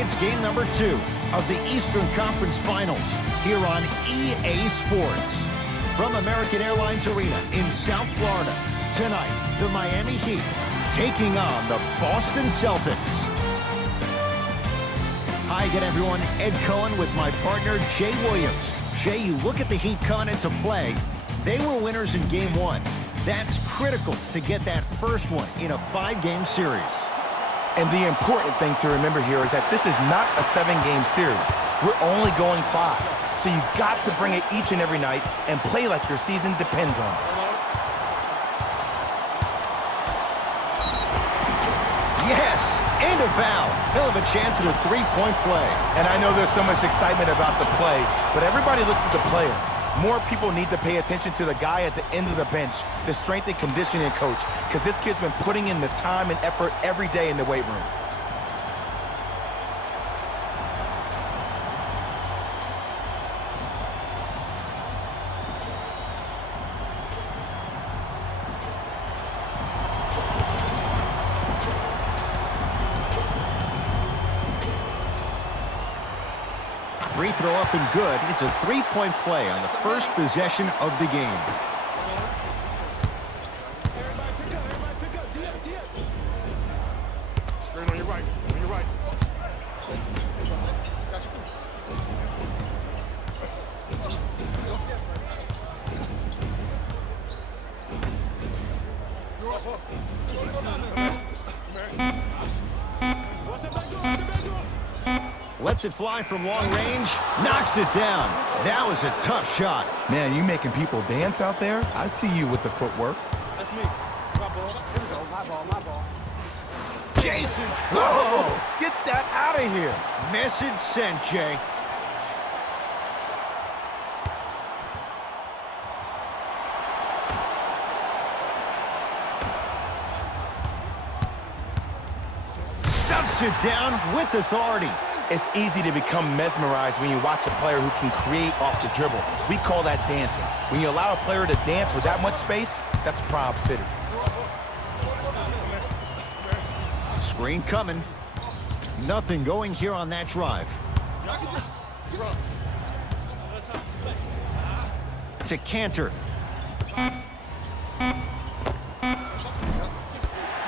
It's game number 2 of the Eastern Conference Finals here on EA Sports. From American Airlines Arena in South Florida, tonight, the Miami Heat taking on the Boston Celtics. Hi again, everyone. Ed Cohen with my partner, Jay Williams. Jay, you look at the Heat coming into play. They were winners in Game 1. That's critical to get that first one in a 5-game series. And the important thing to remember here is that this is not a 7-game series. We're only going 5. So you got to bring it each and every night and play like your season depends on it. Yes, and a foul. He'll have a chance at a 3-point play. And I know there's so much excitement about the play, but everybody looks at the player. More people need to pay attention to the guy at the end of the bench, the strength and conditioning coach, because this kid's been putting in the time and effort every day in the weight room. Free throw up and good. It's a 3-point play on the first possession of the game. Straight on your right. On your right. Lets it fly from long range, knocks it down. That was a tough shot. Man, you making people dance out there? I see you with the footwork. That's me. My ball. Here we go. My ball. Jason, Whoa! Get that out of here. message sent, Jay. Stuffs it down with authority. It's easy to become mesmerized when you watch a player who can create off the dribble. We call that dancing. When you allow a player to dance with that much space, that's Prob City. Screen coming. Nothing going here on that drive. To Cantor.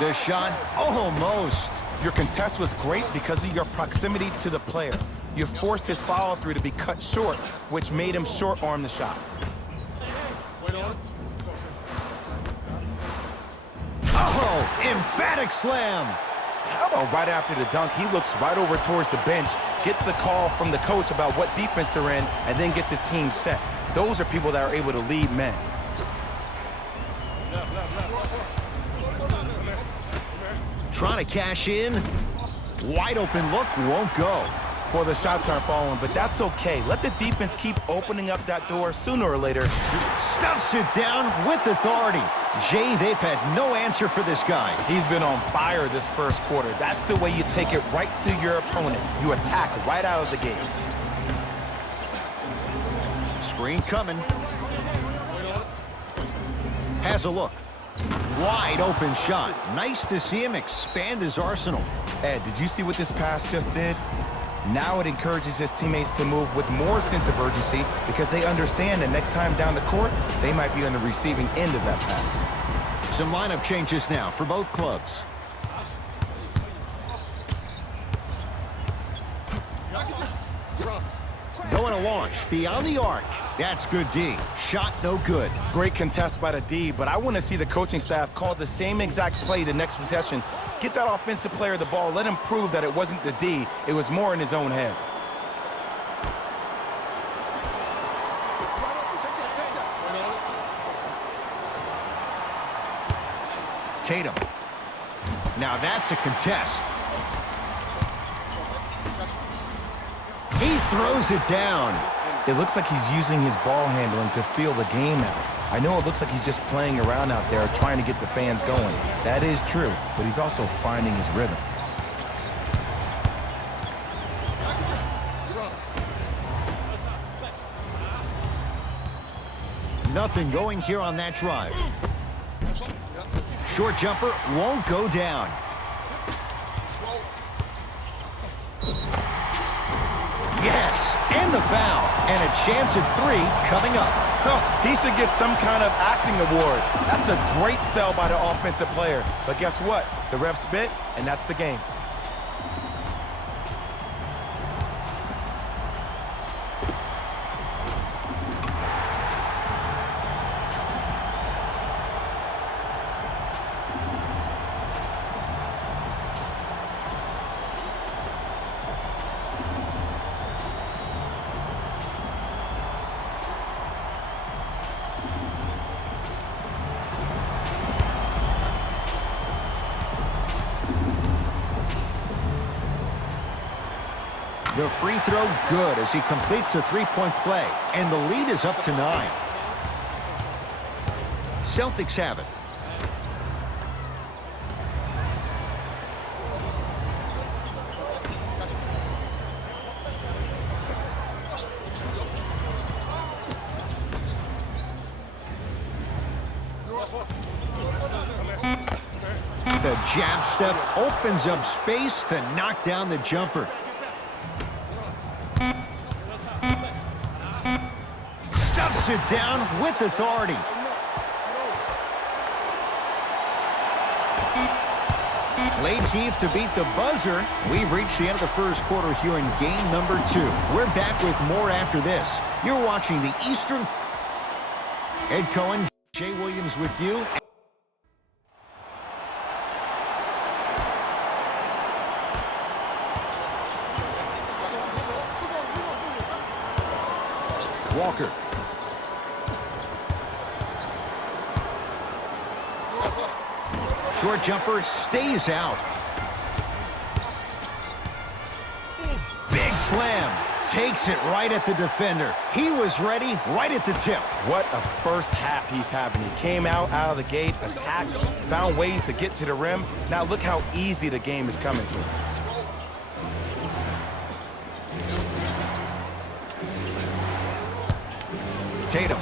The shot, almost. Your contest was great because of your proximity to the player. You forced his follow-through to be cut short, which made him short-arm the shot. Oh, emphatic slam. How about right after the dunk, he looks right over towards the bench, gets a call from the coach about what defense they're in, and then gets his team set. Those are people that are able to lead men. Trying to cash in. Wide open look, won't go. Well, the shots aren't falling, but that's okay. Let the defense keep opening up that door sooner or later. Stuffs it down with authority. Jay, they've had no answer for this guy. He's been on fire this first quarter. That's the way you take it right to your opponent. You attack right out of the gate. Screen coming. Has a look. Wide open shot. Nice to see him expand his arsenal. Ed, did you see what this pass just did? Now it encourages his teammates to move with more sense of urgency because they understand that next time down the court, they might be on the receiving end of that pass. Some lineup changes now for both clubs. Going to launch beyond the arc. That's good D. Shot no good. Great contest by the D, but I want to see the coaching staff call the same exact play the next possession. Get that offensive player the ball. Let him prove that it wasn't the D. It was more in his own head. Tatum. Now that's a contest. He throws it down. It looks like he's using his ball handling to feel the game out. I know it looks like he's just playing around out there trying to get the fans going. That is true, but he's also finding his rhythm. Nothing going here on that drive. Short jumper won't go down. Yes, and the foul. And a chance at 3 coming up. He should get some kind of acting award. That's a great sell by the offensive player. But guess what? The refs bit, and that's the game. The free throw good as he completes the three-point play, and the lead is up to 9. Celtics have it. The jab step opens up space to knock down the jumper. Stuffs it down with authority. Late heave to beat the buzzer. We've reached the end of the first quarter here in game number 2. We're back with more after this. You're watching the Eastern. Ed Cohen, Jay Williams with you. Walker. Short jumper stays out. Big slam. Takes it right at the defender. He was ready right at the tip. What a first half he's having. He came out of the gate, attacked, found ways to get to the rim. Now look how easy the game is coming to him. Tatum.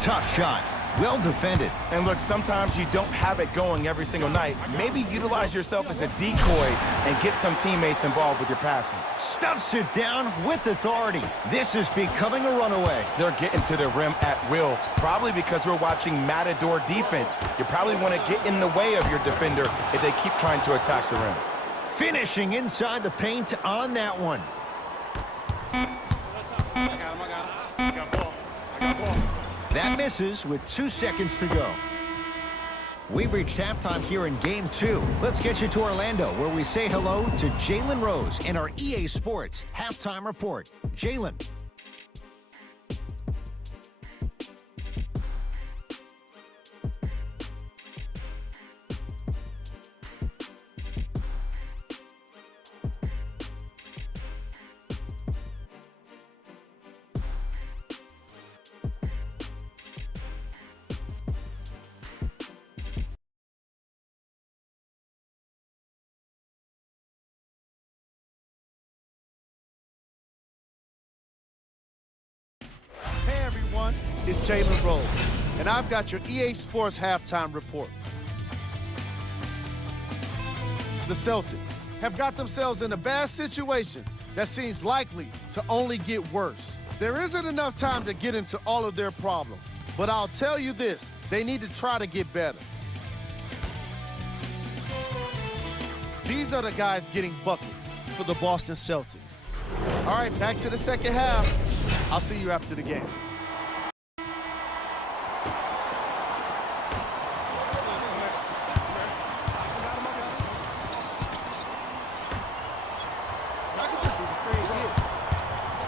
Tough shot. Well defended. And look, sometimes you don't have it going every single night. Maybe utilize yourself as a decoy and get some teammates involved with your passing. Stuffs it down with authority. This is becoming a runaway. They're getting to the rim at will, probably because we're watching Matador defense. You probably want to get in the way of your defender if they keep trying to attack the rim. Finishing inside the paint on that one. That misses with 2 seconds to go. We've reached halftime here in Game 2. Let's get you to Orlando, where we say hello to Jalen Rose in our EA Sports Halftime Report. Jalen. Hey everyone, it's Jalen Rose, and I've got your EA Sports Halftime Report. The Celtics have got themselves in a bad situation that seems likely to only get worse. There isn't enough time to get into all of their problems, but I'll tell you this, they need to try to get better. These are the guys getting buckets for the Boston Celtics. All right, back to the second half. I'll see you after the game.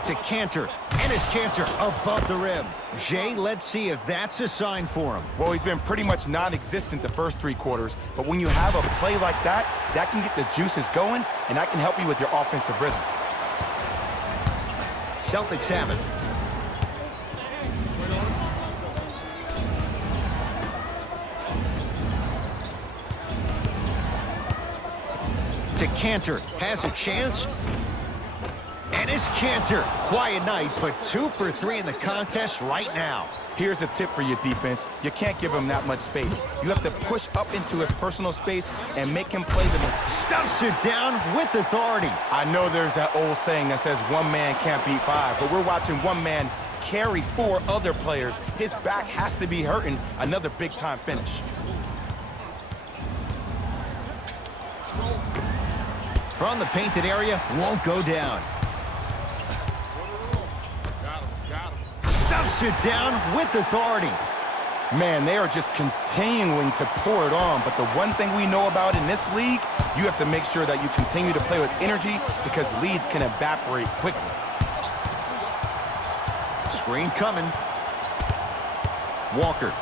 To Cantor, and his Cantor above the rim. Jay, let's see if that's a sign for him. Well, he's been pretty much non-existent the first 3 quarters, but when you have a play like that, that can get the juices going, and that can help you with your offensive rhythm. Celtics have it. To Cantor, has a chance. And his canter. Quiet night, but 2 for 3 in the contest right now. Here's a tip for your defense. You can't give him that much space. You have to push up into his personal space and make him play the... Stuffs it down with authority. I know there's that old saying that says one man can't beat five, but we're watching one man carry 4 other players. His back has to be hurting. Another big-time finish. From the painted area, won't go down. Stuffs it down with authority. Man, they are just continuing to pour it on, but the one thing we know about in this league, you have to make sure that you continue to play with energy because leads can evaporate quickly. Screen coming. Walker.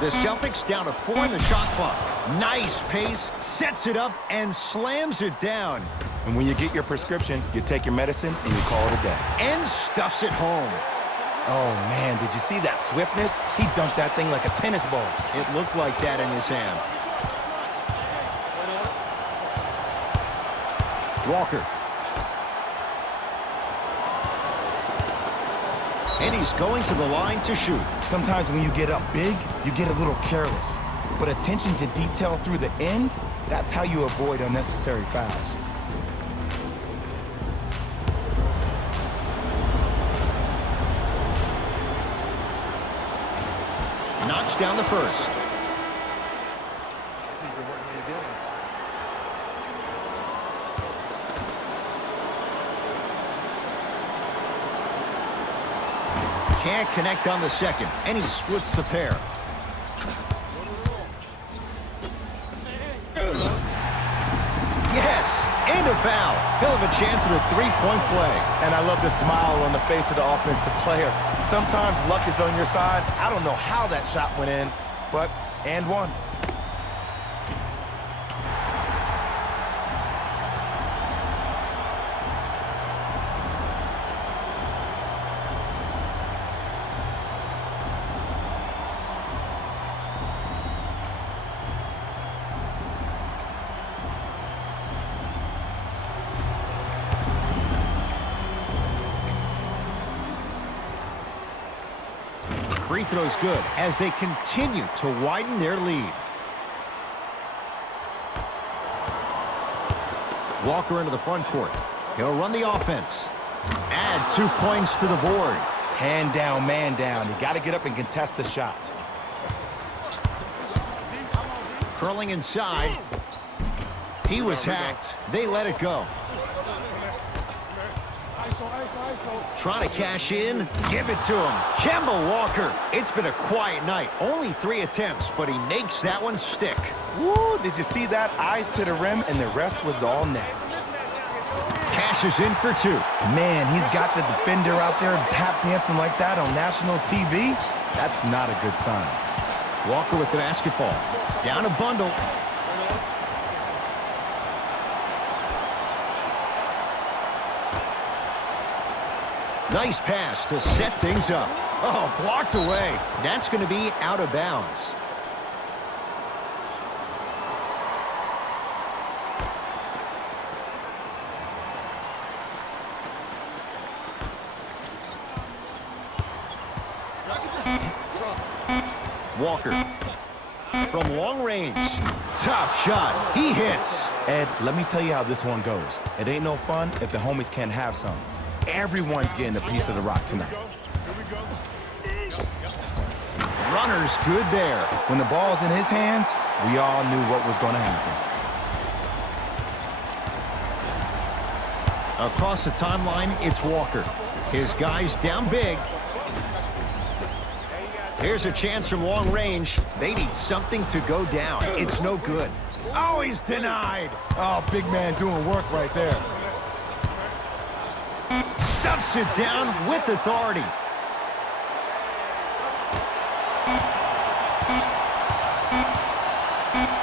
The Celtics down to 4 in the shot clock. Nice pace, sets it up, and slams it down. And when you get your prescription, you take your medicine and you call it a day. And stuffs it home. Oh, man, did you see that swiftness? He dunked that thing like a tennis ball. It looked like that in his hand. Walker. And he's going to the line to shoot. Sometimes when you get up big, you get a little careless. But attention to detail through the end, that's how you avoid unnecessary fouls. Knocks down the first. Can't connect on the second, and he splits the pair. Yes, and a foul. He'll have a chance at a 3-point play. And I love the smile on the face of the offensive player. Sometimes luck is on your side. I don't know how that shot went in, but and one. Free throw's good as they continue to widen their lead. Walker into the front court. He'll run the offense. Add 2 points to the board. Hand down, man down. You got to get up and contest the shot. Curling inside. He was hacked. They let it go. Trying to cash in. Give it to him. Kemba Walker. It's been a quiet night. Only 3 attempts, but he makes that one stick. Woo, did you see that? Eyes to the rim, and the rest was all net. Cashes in for 2. Man, he's got the defender out there tap dancing like that on national TV. That's not a good sign. Walker with the basketball. Down a bundle. Nice pass to set things up. Oh, blocked away. That's going to be out of bounds. Walker from long range. Tough shot. He hits. Ed, let me tell you how this one goes. It ain't no fun if the homies can't have some. Everyone's getting a piece of the rock tonight. Runner's good there. When the ball's in his hands, we all knew what was going to happen. Across the timeline, it's Walker. His guy's down big. Here's a chance from long range. They need something to go down. It's no good. Oh, he's denied. Oh, big man doing work right there. Stuffs it down with authority.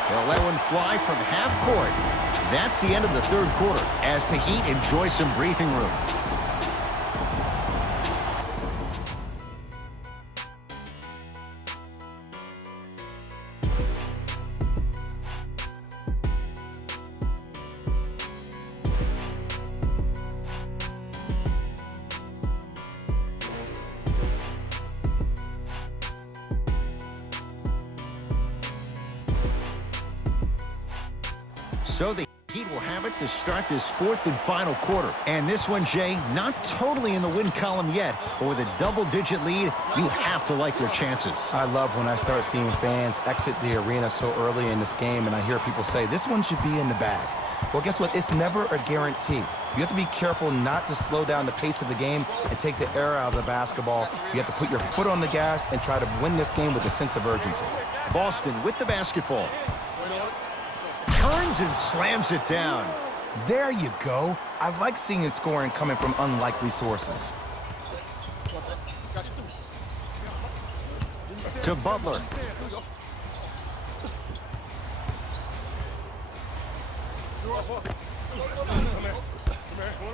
They'll let one fly from half court. That's the end of the third quarter as the Heat enjoy some breathing room. So the Heat will have it to start this fourth and final quarter. And this one, Jay, not totally in the win column yet, but with a double-digit lead, you have to like their chances. I love when I start seeing fans exit the arena so early in this game, and I hear people say, this one should be in the bag. Well, guess what? It's never a guarantee. You have to be careful not to slow down the pace of the game and take the air out of the basketball. You have to put your foot on the gas and try to win this game with a sense of urgency. Boston with the basketball. Turns and slams it down. There you go. I like seeing scoring coming from unlikely sources. To Butler.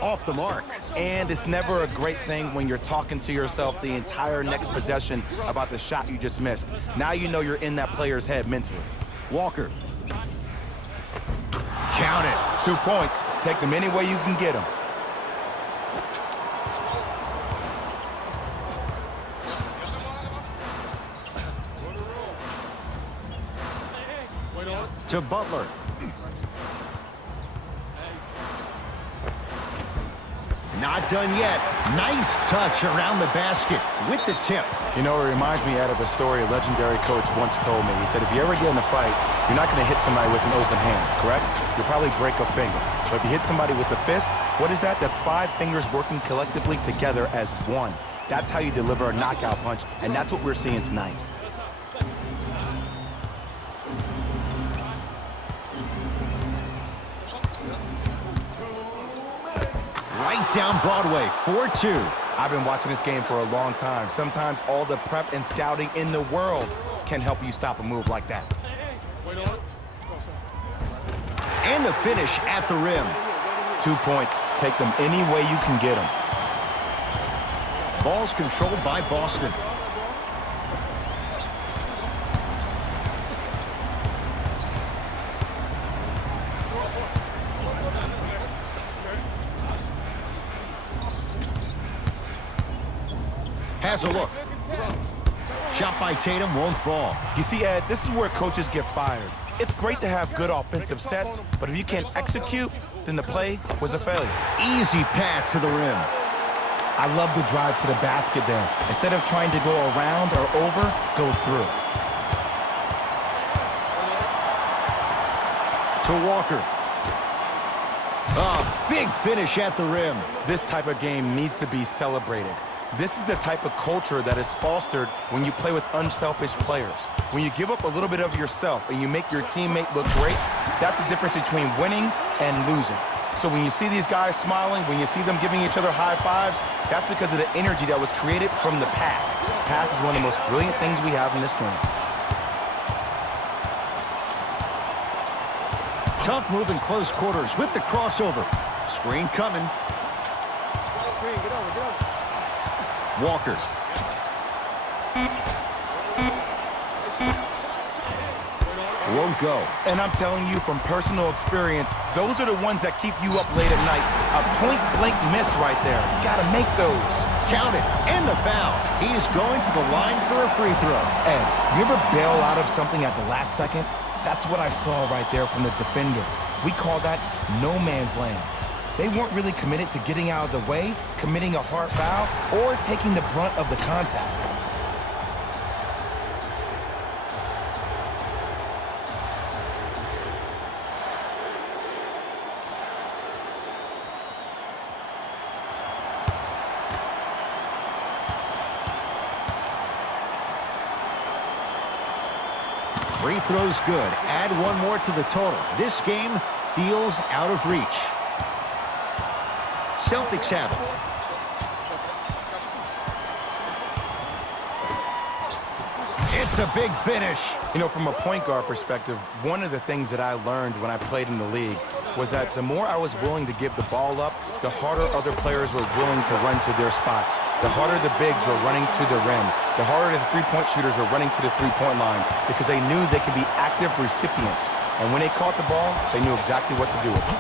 Off the mark. And it's never a great thing when you're talking to yourself the entire next possession about the shot you just missed. Now you know you're in that player's head mentally. Walker. Count it. 2 points. Take them any way you can get them. To Butler. Not done yet. Nice touch around the basket with the tip. You know, it reminds me of a story a legendary coach once told me. He said, if you ever get in a fight, you're not going to hit somebody with an open hand, correct? You'll probably break a finger. But if you hit somebody with a fist, what is that? That's 5 fingers working collectively together as one. That's how you deliver a knockout punch, and that's what we're seeing tonight. Right down Broadway, 4-2. I've been watching this game for a long time. Sometimes all the prep and scouting in the world can help you stop a move like that. And the finish at the rim. 2 points. Take them any way you can get them. Ball's controlled by Boston. Has a look. Shot by Tatum won't fall. You see, Ed, this is where coaches get fired. It's great to have good offensive sets, but if you can't execute, then the play was a failure. Easy path to the rim. I love the drive to the basket there. Instead of trying to go around or over, go through. To Walker. A big finish at the rim. This type of game needs to be celebrated. This is the type of culture that is fostered when you play with unselfish players. When you give up a little bit of yourself and you make your teammate look great, that's the difference between winning and losing. So when you see these guys smiling, when you see them giving each other high fives, that's because of the energy that was created from the pass. Pass is one of the most brilliant things we have in this game. Tough move in close quarters with the crossover. Screen coming. Walker. Won't go. And I'm telling you from personal experience, those are the ones that keep you up late at night. A point-blank miss right there. You gotta make those. Count it. And the foul. He's going to the line for a free throw. Ed, you ever bail out of something at the last second? That's what I saw right there from the defender. We call that no man's land. They weren't really committed to getting out of the way, committing a hard foul, or taking the brunt of the contact. Free throw's good. Add one more to the total. This game feels out of reach. Celtics have it. It's a big finish. You know, from a point guard perspective, one of the things that I learned when I played in the league was that the more I was willing to give the ball up, the harder other players were willing to run to their spots. The harder the bigs were running to the rim. The harder the three-point shooters were running to the three-point line because they knew they could be active recipients. And when they caught the ball, they knew exactly what to do with it.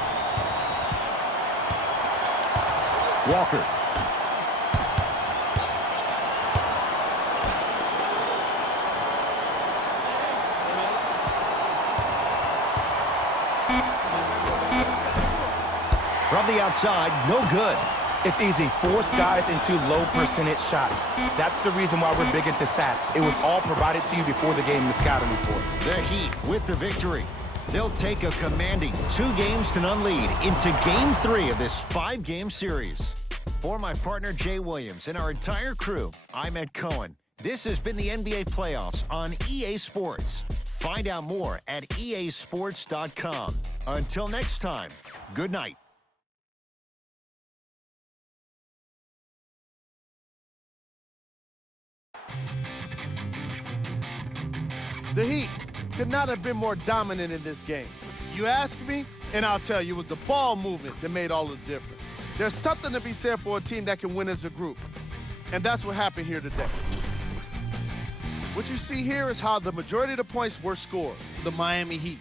Walker. From the outside, no good. It's easy. Force guys into low percentage shots. That's the reason why we're big into stats. It was all provided to you before the game in the scouting report. The Heat with the victory. They'll take a commanding 2-0 lead into Game 3 of this 5-game series. For my partner Jay Williams and our entire crew, I'm Ed Cohen. This has been the NBA Playoffs on EA Sports. Find out more at easports.com. Until next time, good night. The Heat could not have been more dominant in this game. You ask me, and I'll tell you, it was the ball movement that made all the difference. There's something to be said for a team that can win as a group, and that's what happened here today. What you see here is how the majority of the points were scored for the Miami Heat.